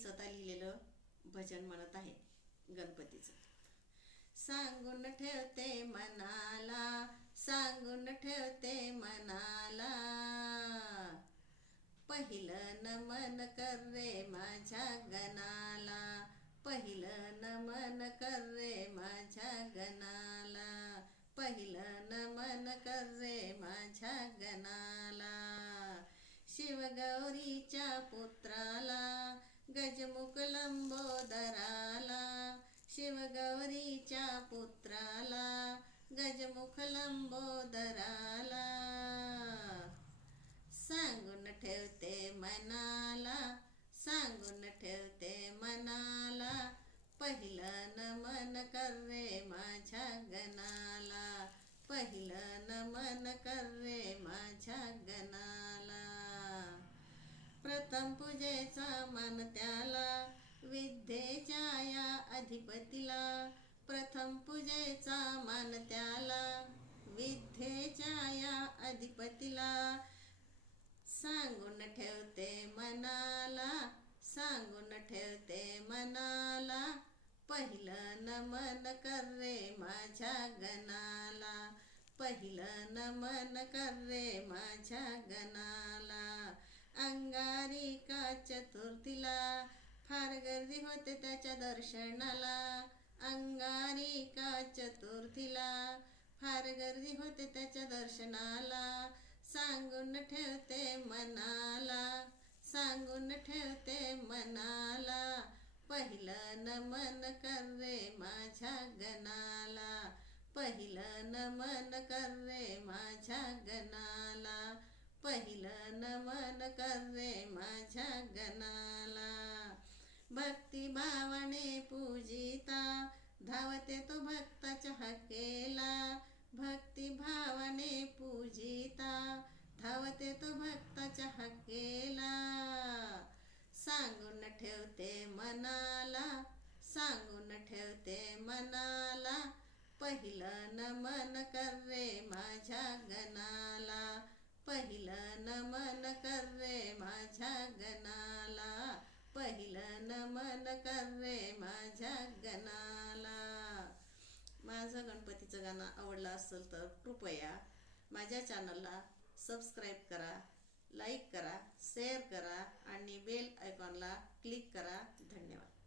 स्वतः लिहिलेलं भजन म्हणत आहे गणपतीचं. सांगून ठेवते मनाला, सांगून ठेवते मनाला, पहिलं नमन कर रे माझ्या गणाला, पहिलं नमन कर रे माझ्या गणाला, पहिलं नमन कर रे माझ्या गणाला. शिवगौरीच्या पुत्राला, गजमुख लंबोदराला, शिवगौरीच्या पुत्राला, गजमुख लंबोदराला, सांगून ठेवते मनाला, सांगून ठेवते मनाला, पहिलं नमन कर रे माझ्या गणाला, पहिलं नमन कर रे माझ्या गणाला. प्रथम पूजेचा मान त्याला, विद्येच्या या अधिपतीला, प्रथम पूजेचा मान त्याला, विद्येच्या या अधिपतीला, सांगून ठेवते मनाला, सांगून ठेवते मनाला, पहिलं नमन कर रे माझ्या गणाला, पहिलं नमन कर रे माझ्या गणाला. अंगारिका चतुर्थीला फार गर्दी होते त्याच्या दर्शनाला, अंगारिका चतुर्थीला फार गर्दी होते त्याच्या दर्शनाला, सांगून ठेवते मनाला, सांगून ठेवते मनाला, पहिलं नमन कर रे माझ्या गणाला, पहिलं नमन कर रे माझ्या गणाला, पहिलं नमन कर रे माझ्या गणाला. भक्तिभावाने पूजिता धावते तो भक्ताच्या हाकेला, भक्तिभावाने पूजिता धावते तो भक्ताच्या हाकेला, सांगून ठेवते मनाला, सांगून ठेवते मनाला, पहिलं नमन कर रे माझ्या गणाला, पहिलं नमन कर रे माझ्या गणाला, पहिलं नमन कर रे माझ्या गणाला. माझं गणपतीचं गाणं आवडलं असेल तर कृपया माझ्या चॅनलला सबस्क्राईब करा, लाईक करा, शेअर करा आणि बेल आयकॉनला क्लिक करा. धन्यवाद.